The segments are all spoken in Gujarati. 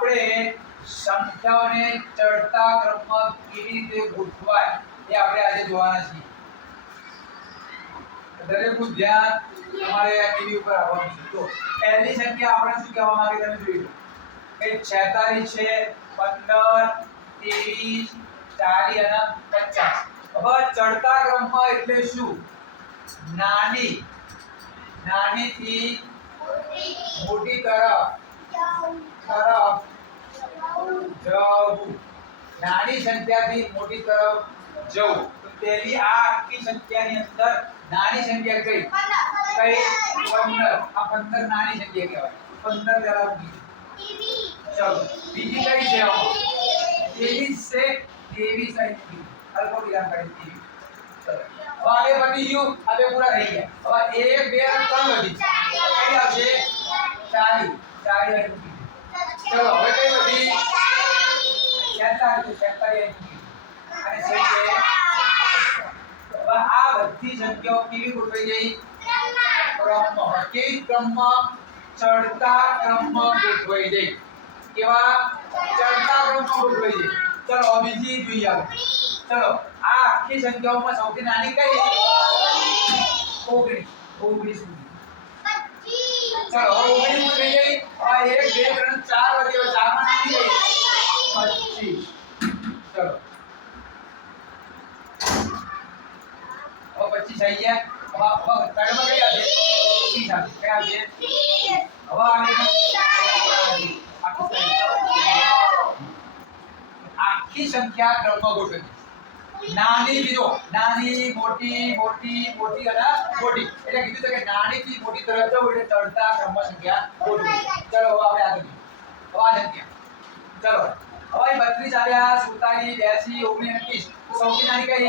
આપણે સંખ્યાઓને ચડતા ક્રમમાં કેવી રીતે ગોઠવાય એ આપણે આજે જોવાના છીએ. દરેકનું ધ્યાન તમારે આ ટીવી ઉપર આવવાનું છે? તો પહેલી સંખ્યા આપણે શું કહેવા માંગે તમે જોઈ લો. કે 46 છે 15 23 40 અને 50 હવે ચડતા ક્રમમાં એટલે શું? નાની. નાની થી મોટી તરફ. તરફ. જવું નાની સંખ્યાથી મોટી તરફ જવું. તો પહેલી આ આખી સંખ્યાની અંદર નાની સંખ્યા કઈ? કઈ? પંદર. આ પંદર નાની સંખ્યા કહેવાય. પંદર જરા ચલો. બીજી કઈ છે? ત્રેવીસ છે? ત્રેવીસ અલ્પ વિરામ કરી ત્રેવીસ હવે બે ગયું. આ પૂરા થઈ ગયા. હવે એક, બે ત્રણ વધી કઈ આવશે ચાલી ચાલી ચલો, હવે કઈ વધી છેતાલીસ છેતાલીસ અહીં મૂકી દો. અને છે હવે આ ચલો બીજી જોઈએ આપણે ચલો આ આખી સંખ્યાઓમાં સૌથી નાની કઈ ઓગણીસ ઓગણીસ ચલો ઓગણીસ થઈ ગઈ એક બે ત્રણ ચાર વધી હવે ચારમાં નાની કઈ પચીસ ચલો હવે પચીસ થઈ ગયા હવે ત્રણમાં કઈ આવશે ત્રીસ આવશે કઈ આવશે હવે આની આખી સંખ્યા. ક્રમમાં ગોઠવી નાની બીજો. નાની, મોટી મોટી મોટી અને મોટી. એટલે કીધું કે નાની થી મોટી તરફ જવું એટલે ચડતા ક્રમમાં સંખ્યા ગોઠવી ચલો, હવે આપણે આગળ. હવે આ સંખ્યા. ચલો. હવે બત્રીસ આવ્યા, સુડતાલીસ બ્યાસી ઓગણીસ ત્રીસ સૌથી નાની કઈ.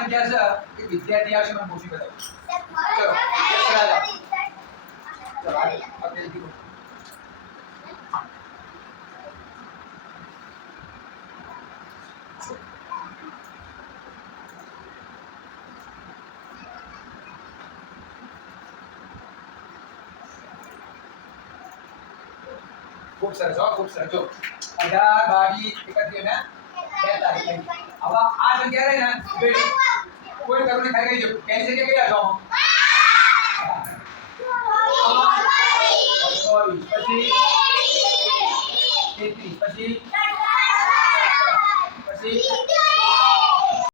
સંખ્યા છે? એ વિદ્યાર્થી આવશે મને પૂછી બતાવો. ચલો આ- આપણે લીધું. ખૂબ સરસ હો? બે તારીખે હવે આ જગ્યા રહી ને કોઈ કરુણી ખાઈ ગઈ તેની જગ્યાએ કયા છો પછી પછી પછી